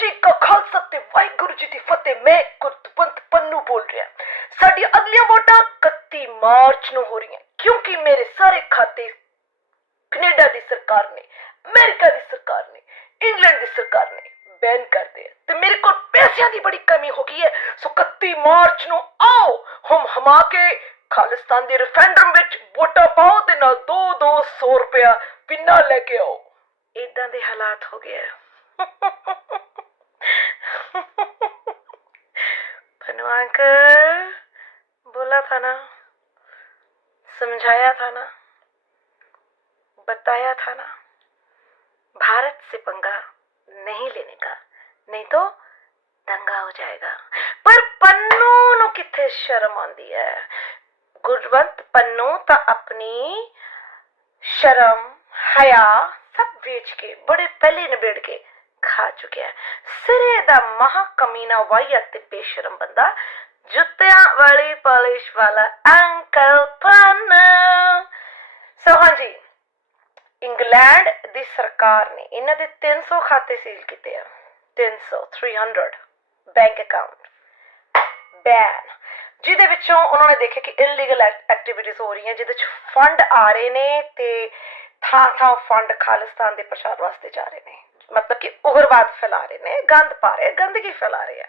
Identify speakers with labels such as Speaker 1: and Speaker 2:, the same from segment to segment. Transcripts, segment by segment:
Speaker 1: ਜੀ ਕਾ ਖਾਲਸਾ ਤੇ ਵਾਹਿਗੁਰੂ ਜੀ ਦੀ ਫਤਿਹ। ਮੈਂ ਗੁਰਤਵੰਤ ਪੰਨੂ ਬੋਲ ਰਿਹਾ। ਸਾਡੀ ਅਗਲੀਆਂ ਵੋਟਾਂ 31 ਮਾਰਚ ਨੂੰ ਹੋ ਰਹੀਆਂ। ਕਿਉਂਕਿ ਮੇਰੇ ਸਾਰੇ ਖਾਤੇ ਕੈਨੇਡਾ ਦੀ ਸਰਕਾਰ ਨੇ ਅਮਰੀਕਾ ਦੀ ਸਰਕਾਰ ਨੇ ਇੰਗਲੈਂਡ ਦੀ ਸਰਕਾਰ ਨੇ ਬੈਨ ਕਰਦੇ ਆ ਤੇ ਮੇਰੇ ਕੋਲ ਪੈਸਿਆਂ ਦੀ ਬੜੀ ਕਮੀ ਹੋ ਗਈ ਹੈ। ਸੋ 31 ਮਾਰਚ ਨੂੰ ਆਓ ਹਮ ਹਮਾ ਕੇ ਖਾਲਿਸਤਾਨ ਦੇ ਰੈਫਰੈਂਡਮ ਵਿੱਚ ਵੋਟਾਂ ਪਾਓ ਤੇ ਨਾਲ 2-200 ਰੁਪਇਆ ਪਿੰਨਾ ਲੈ ਕੇ ਆਓ। ਇਦਾਂ ਦੇ ਹਾਲਾਤ ਹੋ ਗਏ भनवा बोला था ना, समझाया था ना, बताया था ना, भारत से पंगा नहीं लेने का, नहीं तो दंगा हो जाएगा। पर पन्नू नु किथे शर्म आंदी है। गुरवंत पन्नू तो अपनी शर्म, हया सब बेच के, बड़े पहले निबेड़ के ਖਾ ਚੁੱਕਿਆ ਸਿਰੇ ਦਾ ਮਹਾ ਕਮੀਨਾ ਵਾਇਆ ਤੇ ਬੇਸ਼ਰਮ ਬੰਦਾ, ਜੁੱਤਿਆਂ ਵਾਲੀ ਪਾਲਿਸ਼ ਵਾਲਾ ਅੰਕਲ ਪੰਨੂ ਸੋ ਹਾਂਜੀ ਇੰਗਲੈਂਡ ਦੀ ਸਰਕਾਰ ਨੇ ਇਹਨਾਂ ਦੇ 300 ਖਾਤੇ ਸੀਲ ਕੀਤੇ ਆ। 300 300 ਬੈਂਕ ਅਕਾਊਂਟ ਬੈਨ ਜਿਹਦੇ ਵਿੱਚੋਂ ਉਹਨਾਂ ਨੇ ਦੇਖਿਆ ਕਿ ਇਲੀਗਲ ਐਕਟੀਵਿਟੀਜ਼ ਹੋ ਰਹੀਆਂ, ਜਿਹਦੇ ਵਿੱਚ ਫੰਡ ਆ ਰਹੇ ਨੇ ਤੇ ਥਾਂ ਥਾਂ ਫੰਡ ਖਾਲਿਸਤਾਨ ਦੇ ਪ੍ਰਚਾਰ ਵਾਸਤੇ ਜਾ ਰਹੇ ਨੇ। ਮਤਲਬ ਕਿ ਉਗਰਵਾਦ ਫੈਲਾ ਰਹੇ ਨੇ, ਗੰਦ ਪਾ ਰਹੇ, ਗੰਦਗੀ ਫੈਲਾ ਰਹੇ ਆ।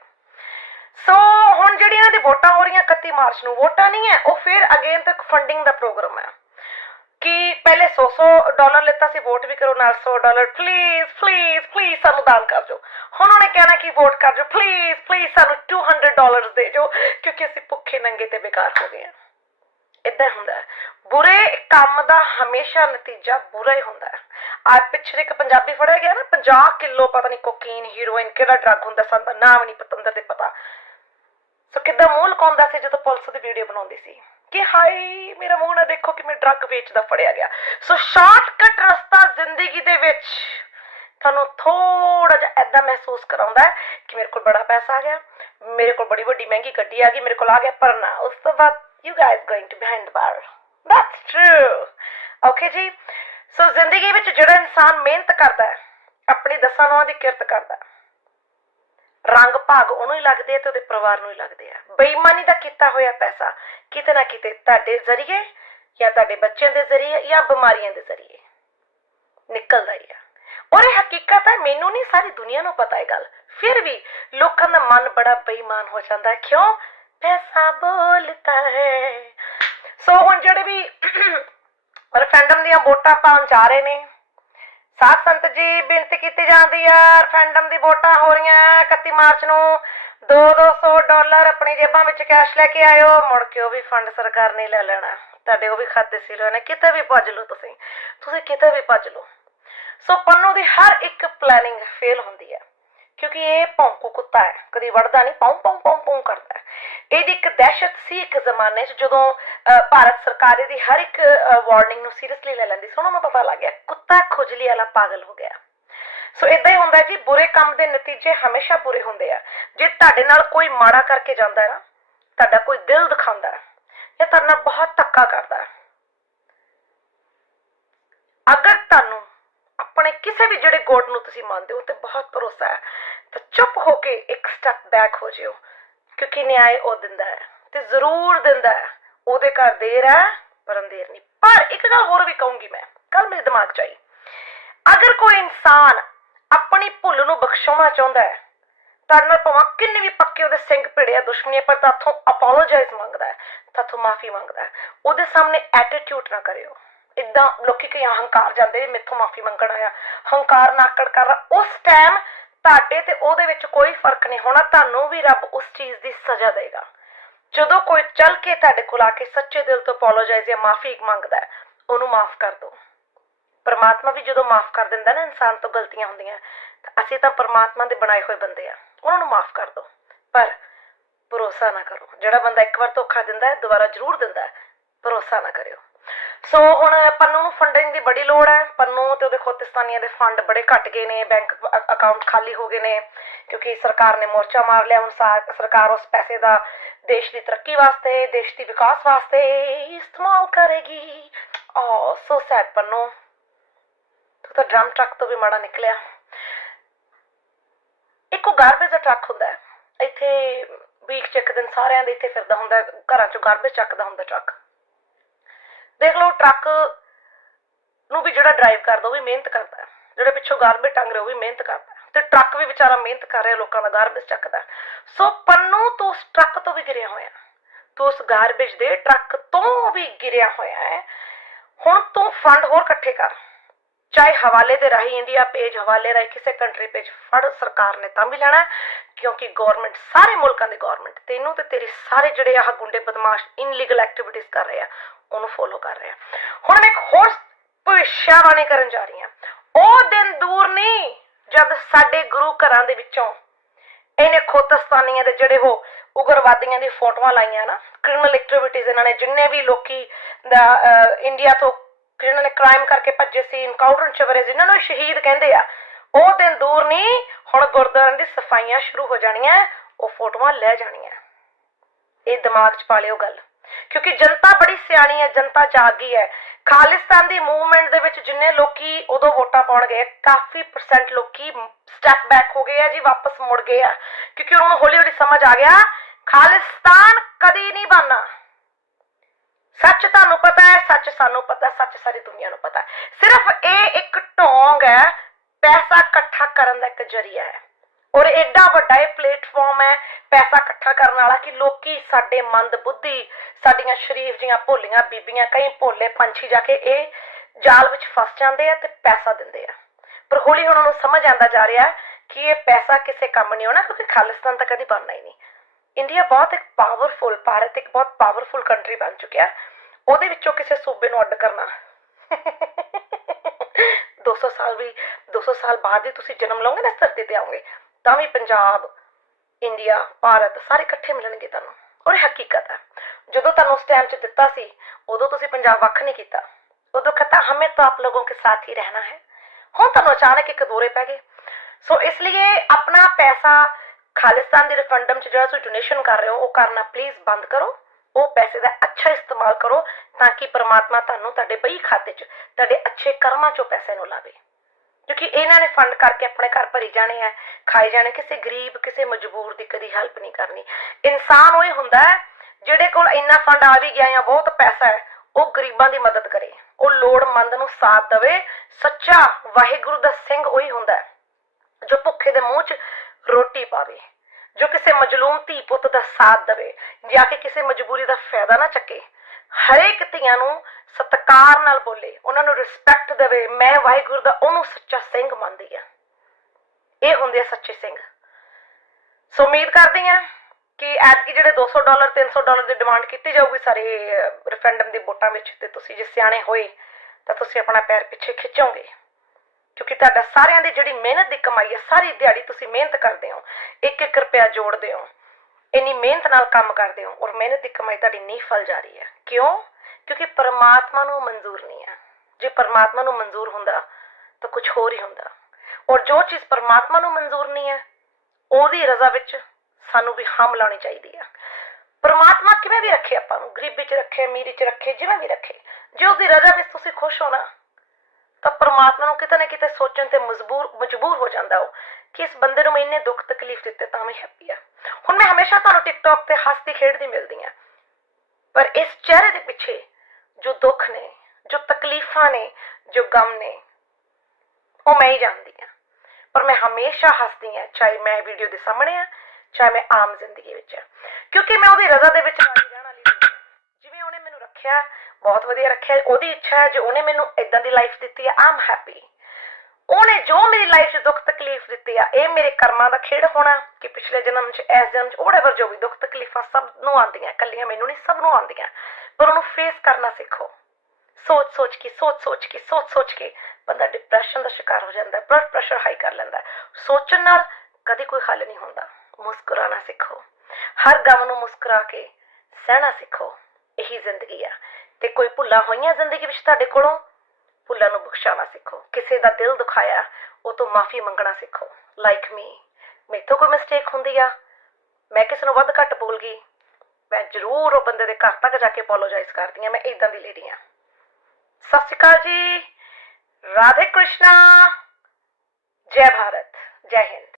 Speaker 1: ਸੋ ਹੁਣ ਜਿਹੜੀਆਂ ਦੇ ਵੋਟਾਂ ਹੋ ਰਹੀਆਂ 31 ਮਾਰਚ ਨੂੰ, ਵੋਟਾਂ ਨਹੀਂ ਹੈ, ਉਹ ਫਿਰ ਅਗੇਨ ਤੱਕ ਫੰਡਿੰਗ ਦਾ ਪ੍ਰੋਗਰਾਮ ਹੈ ਕਿ ਪਹਿਲੇ 100-100 ਡਾਲਰ ਲਿੱਤਾ ਸੀ ਵੋਟ ਵੀ ਕਰੋ ਨਾਲ 100 ਡਾਲਰ ਪਲੀਜ਼ ਪਲੀਜ਼ ਪਲੀਜ਼ ਸਾਨੂੰ ਦਾਨ ਕਰ ਜੋ ਹੁਣ ਉਹਨੇ ਕਹਿਣਾ ਕਿ ਵੋਟ ਕਰ ਜੋ ਪਲੀਜ਼ ਪਲੀਜ਼ ਸਾਨੂੰ 200 ਡਾਲਰ ਦੇ ਜੋ ਕਿਉਂਕਿ ਅਸੀਂ ਭੁੱਖੇ ਨੰਗੇ ਤੇ ਬੇਕਾਰ ਹੋ ਗਏ ਹਾਂ ਇਦਾਂ ਹੁੰਦਾ ਬੁਰੇ ਕੰਮ ਦਾ ਹਮੇਸ਼ਾ ਨਤੀਜਾ ਬੁਰਾ ਹੀ ਹੁੰਦਾ ਹੈ। ਅੱਜ ਪਿੱਛੇ ਇੱਕ ਪੰਜਾਬੀ ਫੜਿਆ ਗਿਆ ਨਾ 50 ਕਿਲੋ ਪਤਾ ਨਹੀਂ ਕੋਕੀਨ ਹੀਰੋਇਨ ਕਿਹੜਾ ਡਰੱਗ ਹੁੰਦਾ ਸਾਨੂੰ ਤਾਂ ਨਾਮ ਨਹੀਂ ਪਤੰਦਰ ਤੇ ਪਤਾ। ਸੋ ਕਿੱਦਾਂ ਮੂੰਹ ਲਕਾਉਂਦਾ ਸੀ ਜਦੋਂ ਪੁਲਿਸ ਦੀ ਵੀਡੀਓ ਬਣਾਉਂਦੀ ਸੀ। ਕਿ ਹਾਈ ਮੇਰਾ ਮੂੰਹ ਨਾ ਦੇਖੋ ਕਿ ਮੈਂ ਡਰੱਗ ਵੇਚਦਾ ਫੜਿਆ ਗਿਆ। ਸੋ ਸ਼ਾਰਟਕਟ ਰਸਤਾ ਜ਼ਿੰਦਗੀ ਦੇ ਵਿੱਚ ਤੁਹਾਨੂੰ ਥੋੜਾ ਜਿਹਾ ਐਦਾਂ ਮਹਿਸੂਸ ਕਰਾਉਂਦਾ ਹੈ ਕਿ ਮੇਰੇ ਕੋਲ ਬੜਾ ਪੈਸਾ ਆ ਗਿਆ, ਮੇਰੇ ਕੋਲ ਬੜੀ ਵੱਡੀ ਮਹਿੰਗੀ ਗੱਡੀ ਆ ਗਈ, ਮੇਰੇ ਕੋਲ ਆ ਗਿਆ ਪਰਨਾ। ਉਸ ਤੋਂ ਬਾਅਦ you guys going to behind bar that's true okay ਜੀ ਸੋ ਜ਼ਿੰਦਗੀ ਵਿੱਚ ਜਿਹੜਾ ਇਨਸਾਨ ਮਿਹਨਤ ਕਰਦਾ ਹੈ, ਆਪਣੀ ਦਸਾਂ ਨੌਂ ਦੀ ਕਿਰਤ ਕਰਦਾ ਹੈ, ਰੰਗ ਭਾਗ ਉਹਨੂੰ ਹੀ ਲੱਗਦੇ ਆ ਤੇ ਉਹਦੇ ਪਰਿਵਾਰ ਨੂੰ ਹੀ ਲੱਗਦੇ ਆ। ਬੇਈਮਾਨੀ ਦਾ ਕੀਤਾ ਹੋਇਆ ਪੈਸਾ ਕਿਤੇ ਨਾ ਕਿਤੇ ਤੁਹਾਡੇ ਜ਼ਰੀਏ ਜਾਂ ਤੁਹਾਡੇ ਬੱਚਿਆਂ ਦੇ ਜ਼ਰੀਏ ਜਾਂ ਬਿਮਾਰੀਆਂ ਦੇ ਜ਼ਰੀਏ ਨਿਕਲਦਾ ਹੀ ਆ। ਔਰ ਇਹ ਹਕੀਕਤ ਹੈ, ਮੈਨੂੰ ਨਹੀਂ ਸਾਰੀ ਦੁਨੀਆ ਨੂੰ ਪਤਾ ਇਹ ਗੱਲ। ਫਿਰ ਵੀ ਲੋਕਾਂ ਦਾ ਮਨ ਬੜਾ ਬੇਈਮਾਨ ਹੋ ਜਾਂਦਾ ਹੈ। ਕਿਉਂ? ਪੈਸਾ ਬੋਲਤਾ ਹੈ। ਸੋ ਹੁਣ ਜਿਹੜੇ ਵੀ ਰੈਫਰੈਂਡਮ ਦੀਆਂ ਵੋਟਾਂ ਪਾਉਣ ਜਾ ਰਹੇ ਨੇ, ਸਾਧ ਸੰਤ ਜੀ ਬੇਨਤੀ ਕੀਤੀ ਜਾਂਦੀ ਆ ਰੈਫਰੈਂਡਮ ਦੀ ਵੋਟਾਂ ਹੋ ਰਹੀਆਂ 31 ਮਾਰਚ ਨੂੰ 2-200 ਡਾਲਰ ਆਪਣੀ ਜੇਬਾਂ ਵਿੱਚ ਕੈਸ਼ ਲੈ ਕੇ ਆਇਓ, ਮੁੜ ਕੇ ਉਹ ਵੀ ਫੰਡ ਸਰਕਾਰ ਨੇ ਲੈ ਲੈਣਾ। ਤੁਹਾਡੇ ਉਹ ਵੀ ਖਾਤੇ ਸੀ ਲੈਣੇ ਕਿਤੇ ਵੀ ਭੱਜ ਲਓ ਤੁਸੀਂ ਤੁਸੀਂ ਕਿਤੇ ਵੀ ਭੱਜ ਲਓ। ਸੋ ਪੰਨੂ ਦੀ ਹਰ ਇੱਕ ਪਲੈਨਿੰਗ ਫੇਲ ਹੁੰਦੀ ਹੈ ਕਿਉਂਕਿ ਇਹ ਭੌਂਕੂ ਕੁੱਤਾ ਹੈ, ਕਦੀ ਵੜਦਾ ਨਹੀਂ ਪੌਂ ਪੌਂ ਪੌਂ ਪੌਂ ਕਰਦਾ ਹੈ। ਇਹਦੀ ਇੱਕ ਦਹਿਸ਼ਤ ਸੀ ਇੱਕ ਜ਼ਮਾਨੇ 'ਚ ਜਦੋਂ ਭਾਰਤ ਸਰਕਾਰ ਇਹਦੀ ਹਰ ਇੱਕ ਵਾਰਨਿੰਗ ਨੂੰ ਸੀਰੀਅਸਲੀ ਲੈ ਲੈਂਦੀ ਸੀ, ਉਹਨਾਂ ਨੂੰ ਪਤਾ ਲੱਗ ਗਿਆ, ਕੁੱਤਾ ਖੁਜਲੀ ਵਾਲਾ ਪਾਗਲ ਹੋ ਗਿਆ। ਸੋ ਇਦਾਂ ਹੀ ਹੁੰਦਾ ਹੈ ਜੀ ਬੁਰੇ ਕੰਮ ਦੇ ਨਤੀਜੇ ਹਮੇਸ਼ਾ ਬੁਰੇ ਹੁੰਦੇ ਆ। ਜੇ ਤੁਹਾਡੇ ਨਾਲ ਕੋਈ ਮਾੜਾ ਕਰਕੇ ਜਾਂਦਾ ਹੈ ਨਾ, ਤੁਹਾਡਾ ਕੋਈ ਦਿਲ ਦਿਖਾਉਂਦਾ ਹੈ, ਜਾਂ ਤੁਹਾਡੇ ਨਾਲ ਬਹੁਤ ਧੱਕਾ ਕਰਦਾ ਹੈ, ਅਗਰ ਤੁਹਾਨੂੰ ਆਪਣੇ ਕਿਸੇ ਵੀ ਜਿਹੜੇ ਗੋਡ ਨੂੰ ਤੁਸੀਂ ਮੰਨਦੇ ਹੋ ਤੇ ਬਹੁਤ ਭਰੋਸਾ ਹੈ ਤਾਂ ਚੁੱਪ ਹੋ ਕੇ ਇੱਕ ਸਟੈਪ ਬੈਕ ਹੋ ਜਿਓ ਕਿਉਂਕਿ ਨਿਆਂ ਉਹ ਦਿੰਦਾ ਹੈ ਤੇ ਜ਼ਰੂਰ ਦਿੰਦਾ ਹੈ ਉਹਦੇ ਘਰ ਦੇਰ ਹੈ ਪਰ ਨਹੀਂ। ਪਰ ਇੱਕ ਗੱਲ ਹੋਰ ਵੀ ਕਹੂੰਗੀ ਮੈਂ ਕੱਲ ਮੇਰੇ ਦਿਮਾਗ 'ਚ ਆਈ। ਅਗਰ ਕੋਈ ਇਨਸਾਨ ਆਪਣੀ ਭੁੱਲ ਨੂੰ ਬਖਸ਼ਾਉਣਾ ਚਾਹੁੰਦਾ ਹੈ ਤੁਹਾਡੇ ਨਾਲ ਭਾਵੇਂ ਕਿੰਨੇ ਵੀ ਪੱਕੇ ਉਹਦੇ ਸਿੰਘ ਭਿੜਿਆ ਆ ਦੁਸ਼ਮਣੀ ਆ, ਪਰ ਤਾਥੋਂ ਅਪੋਲੋਜਾਈਜ਼ ਮੰਗਦਾ ਹੈ ਤਾਥੋਂ ਮਾਫੀ ਮੰਗਦਾ ਹੈ ਉਹਦੇ ਸਾਹਮਣੇ ਐਟੀਟਿਊਡ ਨਾ ਕਰਿਓ। ਇਦਾਂ ਲੋਕੀ ਕਈ ਹੰਕਾਰ ਜਾਂਦੇ ਮੇਥੋਂ ਮਾਫੀ ਮੰਗਣ ਆਇਆ। ਹੰਕਾਰ ਨਾਕੜ ਕਰ ਉਸ ਟਾਈਮ ਤੁਹਾਡੇ ਤੇ ਉਹਦੇ ਵਿੱਚ ਕੋਈ ਫ਼ਰਕ ਨਹੀਂ ਹੋਣਾ ਤੁਹਾਨੂੰ ਵੀ ਰੱਬ ਉਸ ਚੀਜ਼ ਦੀ ਸਜ਼ਾ ਦੇਗਾ। ਜਦੋਂ ਕੋਈ ਚੱਲ ਕੇ ਤੁਹਾਡੇ ਕੋਲ ਆ ਕੇ ਸੱਚੇ ਦਿਲ ਤੋਂ ਅਪੋਲੋਜਾਈਜ਼ ਜਾਂ ਮਾਫੀ ਮੰਗਦਾ ਹੈ, ਉਹਨੂੰ ਮਾਫ ਕਰ ਦਿਓ। ਪਰਮਾਤਮਾ ਵੀ ਜਦੋਂ ਮਾਫ ਕਰ ਦਿੰਦਾ ਨਾ ਇਨਸਾਨ ਤੋਂ ਗਲਤੀਆਂ ਹੁੰਦੀਆਂ ਤਾਂ ਅਸੀਂ ਤਾਂ ਪਰਮਾਤਮਾ ਦੇ ਬਣਾਏ ਹੋਏ ਬੰਦੇ ਆ ਉਹਨਾਂ ਨੂੰ ਮਾਫ ਕਰ ਦਿਓ। ਪਰ ਭਰੋਸਾ ਨਾ ਕਰੋ। ਜਿਹੜਾ ਬੰਦਾ ਇੱਕ ਵਾਰ ਧੋਖਾ ਦਿੰਦਾ ਹੈ ਦੁਬਾਰਾ ਜ਼ਰੂਰ ਦਿੰਦਾ ਹੈ ਭਰੋਸਾ ਨਾ ਕਰਿਓ। ਸੋ ਹੁਣ ਪੰਨੂ ਨੂੰ ਫੰਡਿੰਗ ਦੀ ਬੜੀ ਲੋੜ ਹੈ। ਪੰਨੂ ਤੇ ਉਹਦੇ ਖੋਤਿਸਤਾਨੀਆਂ ਦੇ ਫੰਡ ਬੜੇ ਘਟ ਗਏ ਨੇ। ਬੈਂਕ ਅਕਾਊਂਟ ਖਾਲੀ ਹੋ ਗਏ ਨੇ ਕਿਉਂਕਿ ਸਰਕਾਰ ਨੇ ਮੋਰਚਾ ਮਾਰ ਲਿਆ। ਹੁਣ ਸਰਕਾਰ ਉਸ ਪੈਸੇ ਦਾ ਦੇਸ਼ ਦੀ ਤਰੱਕੀ ਵਾਸਤੇ, ਦੇਸ਼ ਦੀ ਵਿਕਾਸ ਵਾਸਤੇ ਇਸਤੇਮਾਲ ਕਰੇਗੀ। Oh so sad Pannu. ਤੂੰ ਤਾਂ ਡਰਮ ਟਰੱਕ ਤੋਂ ਵੀ ਮਾੜਾ ਨਿਕਲਿਆ। ਇੱਕ ਗਾਰਬੇਜ ਦਾ ਟਰੱਕ ਹੁੰਦਾ ਹੈ। ਇੱਥੇ ਵੀਕ ਚ ਇੱਕ ਦਿਨ ਸਾਰਿਆਂ ਦੇ ਇੱਥੇ ਫਿਰਦਾ ਹੁੰਦਾ ਘਰਾਂ ਚੋਂ ਗਾਰਬੇਜ ਚੱਕਦਾ ਹੁੰਦਾ ਟਰੱਕ ਦੇਖ ਲਓ, ਟਰੱਕ ਨੂੰ ਵੀ ਜਿਹੜਾ ਡਰਾਈਵ ਕਰਦਾ, ਉਹ ਵੀ ਮਿਹਨਤ ਕਰਦਾ ਹੈ। ਪਿੱਛੋਂ ਗਾਰਬੇਜ ਟੰਗ ਰਿਹਾ, ਉਹ ਵੀ ਮਿਹਨਤ ਕਰਦਾ ਤੇ ਟਰੱਕ ਵੀ ਵਿਚਾਰਾ ਮਿਹਨਤ ਕਰ ਰਿਹਾ, ਲੋਕਾਂ ਦਾ ਗਾਰਬੇਜ ਚੱਕਦਾ ਸੋ ਪੰਨੂ, ਤੂੰ ਉਸ ਟਰੱਕ ਤੋਂ ਵੀ ਗਿਰਿਆ ਹੋਇਆ। ਤੂੰ ਉਸ ਗਾਰਬੇਜ ਦੇ ਟਰੱਕ ਤੋਂ ਵੀ ਗਿਰਿਆ ਹੋਇਆ ਹੈ। ਹੁਣ ਤੂੰ ਫੰਡ ਹੋਰ ਇਕੱਠੇ ਕਰ। ਚਾਹੇ ਹਵਾਲੇ ਦੇ ਰਾਹੀਂ ਇੰਡੀਆ ਪੇਜ ਹਵਾਲੇ ਰਾਹੀਂ ਕਿਸੇ ਕੰਟਰੀ ਪੇਜ ਫੜ, ਸਰਕਾਰ ਨੇ ਤਾਂ ਵੀ ਲੈਣਾ ਕਿਉਂਕਿ ਗਵਰਨਮੈਂਟ ਸਾਰੇ ਮੁਲਕਾਂ ਦੀ ਗਵਰਨਮੈਂਟ ਤੈਨੂੰ ਤੇ ਤੇਰੀ ਸਾਰੇ ਜਿਹੜੇ ਆਹ ਗੁੰਡੇ ਬਦਮਾਸ਼ ਇਨਲੀਗਲ ਐਕਟੀਵਿਟੀਜ਼ ਕਰ ਰਹੇ ਆ ਉਹਨੂੰ ਫੋਲੋ ਕਰ ਰਹੇ। ਆ ਹੁਣ ਮੈਂ ਇੱਕ ਹੋਰ ਭਵਿੱਖਬਾਣੀ ਕਰਨ ਜਾ ਰਹੀ ਹਾਂ। ਉਹ ਦਿਨ ਦੂਰ ਨਹੀਂ, ਜਦ ਸਾਡੇ ਗੁਰੂ ਘਰਾਂ ਦੇ ਵਿੱਚੋਂ ਇਹਨੇ ਖੋਤਸਤਾਨੀਆਂ ਦੇ ਜਿਹੜੇ ਉਹ ਉਗਰਵਾਦੀਆਂ ਦੀ ਫੋਟੋਆਂ ਲਾਈਆਂ ਨਾ ਕ੍ਰਿਮੀਨਲ ਐਕਟੀਵਿਟੀਜ਼ ਇਹਨਾਂ ਨੇ, ਜਿੰਨੇ ਵੀ ਲੋਕੀ ਦਾ ਇੰਡੀਆ ਤੋਂ ਜਿਹਨਾਂ ਨੇ ਕ੍ਰਾਈਮ ਕਰਕੇ ਭੱਜੇ ਸੀ ਇਨਕਾਊਂਟਰ ਚ ਵਰੇ ਜਿਨ੍ਹਾਂ ਨੂੰ ਸ਼ਹੀਦ ਕਹਿੰਦੇ ਆ। ਉਹ ਦਿਨ ਦੂਰ ਨਹੀਂ, ਹੁਣ ਗੁਰਦੁਆਰਿਆਂ ਦੀ ਸਫਾਈਆਂ ਸ਼ੁਰੂ ਹੋ ਜਾਣੀਆਂ, ਉਹ ਫੋਟੋਆਂ ਲੈ ਜਾਣੀਆਂ। ਇਹ ਦਿਮਾਗ 'ਚ ਪਾ ਲਿਓ ਗੱਲ। ਕਿਉਂਕਿ ਜਨਤਾ ਬੜੀ ਸਿਆਣੀ ਹੈ, ਜਨਤਾ ਜਾਗੀ ਹੈ। ਖਾਲਿਸਤਾਨ ਦੀ ਮੂਵਮੈਂਟ ਦੇ ਵਿੱਚ ਜਿੰਨੇ ਲੋਕੀ ਉਦੋਂ ਵੋਟਾਂ ਪਾਉਣ ਗਏ ਕਾਫੀ ਪਰਸੈਂਟ ਲੋਕੀ ਸਟੈਪ ਬੈਕ ਹੋ ਗਏ ਆ ਜੀ, ਵਾਪਸ ਮੁੜ ਗਏ ਆ। ਕਿਉਂਕਿ ਉਹਨਾਂ ਨੂੰ ਹੌਲੀ ਹੌਲੀ ਸਮਝ ਆ ਗਿਆ, ਖਾਲਿਸਤਾਨ ਕਦੀ ਨਹੀਂ ਬਣਨਾ। ਸੱਚ ਤੁਹਾਨੂੰ ਪਤਾ ਹੈ, ਸੱਚ ਸਾਨੂੰ ਪਤਾ, ਸੱਚ ਸਾਰੀ ਦੁਨੀਆ ਨੂੰ ਪਤਾ ਸਿਰਫ ਇਹ ਇੱਕ ਢੋਂਗ ਹੈ, ਪੈਸਾ ਇਕੱਠਾ ਕਰਨ ਦਾ ਇੱਕ ਜਰੀਆ ਹੈ। ਔਰ ਐਡਾ ਵੱਡਾ ਇਹ ਪਲੇਟਫਾਰਮ ਹੈ ਪੈਸਾ ਇਕੱਠਾ ਕਰਨ ਵਾਲਾ ਕਿ ਲੋਕੀ ਸਾਡੇ ਮੰਦ ਬੁੱਧੀ, ਸਾਡੀਆਂ ਸ਼ਰੀਫ ਜੀਆਂ ਭੋਲੀਆਂ ਬੀਬੀਆਂ ਕਈ ਭੋਲੇ ਪੰਛੀ ਜਾ ਕੇ ਇਹ ਜਾਲ ਵਿੱਚ ਫਸ ਜਾਂਦੇ ਆ ਤੇ ਪੈਸਾ ਦਿੰਦੇ ਆ। ਪਰ ਹੌਲੀ ਹੁਣ ਉਹਨੂੰ ਸਮਝ ਆਂਦਾ ਜਾ ਰਿਹਾ ਕਿ ਇਹ ਪੈਸਾ ਕਿਸੇ ਕੰਮ ਨਹੀਂ ਆਉਣਾ ਕਿਉਂਕਿ ਖਾਲਿਸਤਾਨ ਤਾਂ ਕਦੀ ਬਣਨਾ ਹੀ ਨਹੀਂ। ਇੰਡੀਆ ਬਹੁਤ ਇੱਕ ਪਾਵਰਫੁਲ ਭਾਰਤ, ਇੱਕ ਬਹੁਤ ਪਾਵਰਫੁਲ ਕੰਟਰੀ ਬਣ ਚੁੱਕਿਆ। ਉਹਦੇ ਵਿੱਚੋਂ ਕਿਸੇ ਸੂਬੇ ਨੂੰ ਅੱਡ ਕਰਨਾ। 200 ਸਾਲ ਵੀ 200 ਸਾਲ ਬਾਅਦ ਹੀ ਤੁਸੀਂ ਜਨਮ ਲਓਗੇ ਨਾ ਧਰਤੀ ਤੇ ਆਓਗੇ। ਤਾਂ ਵੀ ਪੰਜਾਬ, ਇੰਡੀਆ, ਭਾਰਤ ਸਾਰੇ ਇਕੱਠੇ ਮਿਲਣਗੇ ਤੁਹਾਨੂੰ। ਔਰ ਹਕੀਕਤ ਹੈ। ਜਦੋਂ ਤੁਹਾਨੂੰ ਉਸ ਟਾਈਮ 'ਚ ਦਿੱਤਾ ਸੀ, ਉਦੋਂ ਤੁਸੀਂ ਪੰਜਾਬ ਵੱਖ ਨਹੀਂ ਕੀਤਾ। ਉਦੋਂ ਕਹਤਾ, ਹਮੇ ਤਾਂ ਆਪ ਲੋਗੋਂ ਕੇ ਸਾਥ ਹੀ ਰਹਿਣਾ ਹੈ। ਹੁਣ ਤੁਹਾਨੂੰ ਅਚਾਨਕ ਇੱਕ ਦੌਰੇ ਪੈ ਗਏ। ਸੋ ਇਸ ਲਈ ਆਪਣਾ ਪੈਸਾ ਖਾਲਿਸਤਾਨ ਦੇ ਰੈਫਰੈਂਡਮ 'ਚ ਜਿਹੜਾ ਤੁਸੀਂ ਡੋਨੇਸ਼ਨ ਕਰ ਰਹੇ ਹੋ, ਉਹ ਕਰਨਾ ਪਲੀਜ਼ ਬੰਦ ਕਰੋ। ਉਹ ਪੈਸੇ ਦਾ ਅੱਛਾ ਇਸਤੇਮਾਲ ਕਰੋ ਤਾਂ ਕਿ ਪ੍ਰਮਾਤਮਾ ਤੁਹਾਨੂੰ ਤੁਹਾਡੇ ਬਈ ਖਾਤੇ 'ਚ, ਤੁਹਾਡੇ ਅੱਛੇ ਕਰਮਾਂ 'ਚੋਂ ਪੈਸੇ ਨੂੰ ਲਾਵੇ। ਕਿਉਂਕਿ ਇਹਨਾਂ ਨੇ ਫੰਡ ਕਰਕੇ ਆਪਣੇ ਘਰ ਭਰੀ ਜਾਣੇ ਆ, ਖਾਏ ਜਾਣੇ, ਕਿਸੇ ਗਰੀਬ, ਕਿਸੇ ਮਜਬੂਰ ਦੀ ਕਦੀ ਹੈਲਪ ਨਹੀਂ ਕਰਨੀ। ਇਨਸਾਨ ਉਹ ਹੀ ਹੁੰਦਾ ਹੈ, ਜਿਹੜੇ ਕੋਲ ਇੰਨਾ ਫੰਡ ਆ ਵੀ ਗਿਆ ਜਾਂ ਬਹੁਤ ਪੈਸਾ ਹੈ, ਉਹ ਗਰੀਬਾਂ ਦੀ ਮਦਦ ਕਰੇ। ਉਹ ਲੋੜਮੰਦ ਨੂੰ ਸਾਥ ਦੇਵੇ। ਸੱਚਾ ਵਾਹਿਗੁਰੂ ਦਾ ਸਿੰਘ ਉਹੀ ਹੁੰਦਾ ਹੈ, ਜੋ ਭੁੱਖੇ ਦੇ ਮੂੰਹ 'ਚ ਰੋਟੀ ਪਾਵੇ, ਜੋ ਕਿਸੇ ਮਜਲੂਮ ਧੀ ਪੁੱਤ ਦਾ ਸਾਥ ਦੇਵੇ, ਜਾਂ ਕਿ ਕਿਸੇ ਮਜਬੂਰੀ ਦਾ ਫਾਇਦਾ ਨਾ ਚੱਕੇ। ਹਰੇਕ ਧੀਆਂ ਨੂੰ ਸਤਿਕਾਰ ਨਾਲ ਬੋਲੇ, ਉਹਨਾਂ ਨੂੰ ਰਿਸਪੈਕਟ ਦੇਵੇ। ਮੈਂ ਵਾਹਿਗੁਰੂ ਦਾ ਉਹਨੂੰ ਸੱਚਾ ਸਿੰਘ ਮੰਨਦੀ ਆ ਇਹ ਹੁੰਦੇ ਆ ਸੱਚੇ ਸਿੰਘ। ਸੋ ਉਮੀਦ ਕਰਦੀ ਆ ਕਿ ਐਤਕੀ ਜਿਹੜੇ 200 ਡਾਲਰ 300 ਡਾਲਰ ਦੀ ਡਿਮਾਂਡ ਕੀਤੀ ਜਾਊਗੀ ਸਾਰੇ ਰੈਫਰੈਂਡਮ ਦੀ ਵੋਟਾਂ ਵਿੱਚ, ਤੇ ਤੁਸੀਂ ਜੇ ਸਿਆਣੇ ਹੋਏ, ਤਾਂ ਤੁਸੀਂ ਆਪਣਾ ਪੈਰ ਪਿੱਛੇ ਖਿੱਚੋਗੇ। ਕਿਉਂਕਿ ਤੁਹਾਡਾ ਸਾਰਿਆਂ ਦੀ ਜਿਹੜੀ ਮਿਹਨਤ ਦੀ ਕਮਾਈ ਹੈ, ਸਾਰੀ ਦਿਹਾੜੀ ਤੁਸੀਂ ਮਿਹਨਤ ਕਰਦੇ ਹੋ। ਇੱਕ ਇੱਕ ਰੁਪਿਆ ਜੋੜਦੇ ਹੋ। ਇੰਨੀ ਮਿਹਨਤ ਨਾਲ ਕੰਮ ਕਰਦੇ ਹੋ ਔਰ ਮਿਹਨਤ ਦੀ ਕਮਾਈ ਤੁਹਾਡੀ ਨਹੀਂ ਫਲ ਜਾ ਰਹੀ ਹੈ। ਕਿਉਂ? ਕਿਉਂਕਿ ਪਰਮਾਤਮਾ ਨੂੰ ਮਨਜ਼ੂਰ ਨਹੀਂ ਹੈ। ਜੇ ਪਰਮਾਤਮਾ ਨੂੰ ਮਨਜ਼ੂਰ ਹੁੰਦਾ, ਤਾਂ ਕੁਝ ਹੋਰ ਹੀ ਹੁੰਦਾ। ਔਰ ਜੋ ਚੀਜ਼ ਪਰਮਾਤਮਾ ਨੂੰ ਮਨਜ਼ੂਰ ਨਹੀਂ ਹੈ, ਉਹਦੀ ਰਜ਼ਾ ਵਿੱਚ ਸਾਨੂੰ ਵੀ ਹਮ ਲਾਉਣੀ ਚਾਹੀਦੀ ਹੈ। ਪਰਮਾਤਮਾ ਕਿਵੇਂ ਵੀ ਰੱਖੇ ਆਪਾਂ ਨੂੰ, ਗਰੀਬੀ 'ਚ ਰੱਖੇ, ਅਮੀਰੀ 'ਚ ਰੱਖੇ, ਜਿਵੇਂ ਵੀ ਰੱਖੇ, ਜੇ ਉਹਦੀ ਰਜ਼ਾ ਵਿੱਚ ਤੁਸੀਂ ਖੁਸ਼ ਹੋ ਨਾ, ਤਾਂ ਪਰਮਾਤਮਾ ਨੂੰ ਕਿਤੇ ਨਾ ਕਿਤੇ ਸੋਚਣ ਤੇ ਮਜਬੂਰ ਮਜਬੂਰ ਹੋ ਜਾਂਦਾ ਉਹ। ਕਿ ਇਸ ਬੰਦੇ ਨੂੰ ਮੈਂ ਇੰਨੇ ਦੁੱਖ ਤਕਲੀਫ ਦਿੱਤੇ ਤਾਂ ਵੀ ਹੈਪੀ ਆ। ਹੁਣ ਮੈਂ ਹਮੇਸ਼ਾ ਤੁਹਾਨੂੰ ਟਿਕਟੌਕ ਤੇ ਹੱਸਦੀ ਖੇਡਦੀ ਮਿਲਦੀ ਆ ਪਰ ਇਸ ਚਿਹਰੇ ਦੇ ਪਿੱਛੇ ਜੋ ਦੁੱਖ ਨੇ, ਜੋ ਤਕਲੀਫਾਂ ਨੇ, ਜੋ ਗਮ ਨੇ, ਉਹ ਮੈਂ ਹੀ ਜਾਣਦੀ ਆ ਪਰ ਮੈਂ ਹਮੇਸ਼ਾ ਹੱਸਦੀ ਆ ਚਾਹੇ ਮੈਂ ਵੀਡੀਓ ਦੇ ਸਾਹਮਣੇ ਆ ਚਾਹੇ ਮੈਂ ਆਮ ਜ਼ਿੰਦਗੀ ਵਿੱਚ ਆ ਕਿਉਂਕਿ ਮੈਂ ਉਹਦੀ ਰਜ਼ਾ ਦੇ ਵਿੱਚ ਰਾਜ਼ੀ ਰਹਿਣ ਵਾਲੀ ਜਿਵੇਂ ਉਹਨੇ ਮੈਨੂੰ ਰੱਖਿਆ, ਬਹੁਤ ਵਧੀਆ ਰੱਖਿਆ, ਉਹਦੀ ਇੱਛਾ ਹੈ ਜੇ ਉਹਨੇ ਮੈਨੂੰ ਇਦਾਂ ਦੀ ਲਾਈਫ ਦਿੱਤੀ ਹੈ ਆਮ ਹੈਪੀ ਉਹਨੇ ਜੋ ਮੇਰੀ ਲਾਈਫ 'ਚ ਦੁੱਖ ਤਕਲੀਫ ਦਿੱਤੀ ਆ, ਇਹ ਮੇਰੇ ਕਰਮਾਂ ਦਾ ਖੇਡ ਹੋਣਾ ਕਿ ਪਿਛਲੇ ਜਨਮ 'ਚ, ਇਸ ਜਨਮ 'ਚ whatever ਜੋ ਵੀ ਦੁੱਖ ਤਕਲੀਫਾਂ ਸਭ ਨੂੰ ਆਉਂਦੀਆਂ ਕੱਲੀਆਂ ਮੈਨੂੰ ਨਹੀਂ, ਸਭ ਨੂੰ ਆਉਂਦੀਆਂ। ਪਰ ਉਹਨੂੰ ਫੇਸ ਕਰਨਾ ਸਿੱਖੋ। ਸੋਚ ਸੋਚ ਕੇ, ਸੋਚ ਸੋਚ ਕੇ, ਸੋਚ ਸੋਚ ਕੇ ਬੰਦਾ ਡਿਪਰੈਸ਼ਨ ਦਾ ਸ਼ਿਕਾਰ ਹੋ ਜਾਂਦਾ ਹੈ ਬਲੱਡ ਪ੍ਰੈਸ਼ਰ ਹਾਈ ਕਰ ਲੈਂਦਾ। ਹੈ ਸੋਚਣ ਨਾਲ ਕਦੇ ਕੋਈ ਹੱਲ ਨਹੀਂ ਹੁੰਦਾ। ਮੁਸਕਰਾਣਾ ਸਿੱਖੋ। ਹਰ ਗਮ ਨੂੰ ਮੁਸਕਰਾ ਕੇ ਸਹਿਣਾ ਸਿੱਖੋ। ਇਹੀ ਜ਼ਿੰਦਗੀ ਆ। ਤੇ ਕੋਈ ਭੁੱਲਾਂ ਹੋਈਆਂ ਜ਼ਿੰਦਗੀ ਵਿੱਚ ਤੁਹਾਡੇ ਕੋਲੋਂ? ਭੁੱਲਾਂ ਨੂੰ ਬਖਸ਼ਾਉਣਾ ਸਿੱਖੋ। ਕਿਸੇ ਦਾ ਦਿਲ ਦੁਖਾਇਆ, ਉਹ ਤੋਂ ਮਾਫੀ ਮੰਗਣਾ ਸਿੱਖੋ। ਲਾਈਕ ਮੀ ਮੇਥੋਂ ਕੋਈ ਮਿਸਟੇਕ ਹੁੰਦੀ ਆ? ਮੈਂ ਕਿਸੇ ਨੂੰ ਵੱਧ ਘੱਟ ਬੋਲ ਗਈ ਮੈਂ ਜ਼ਰੂਰ ਉਹ ਬੰਦੇ ਦੇ ਘਰ ਤੱਕ ਜਾ ਕੇ ਅਪੋਲੋਜਾਈਜ਼ ਕਰਦੀ ਆ, ਮੈਂ ਇਦਾਂ ਦੀ ਲੇਡੀ ਆ। ਸਤਿ ਸ਼੍ਰੀ ਅਕਾਲ ਜੀ। ਰਾਧੇ ਕ੍ਰਿਸ਼ਨਾ। ਜੈ ਭਾਰਤ। ਜੈ ਹਿੰਦ।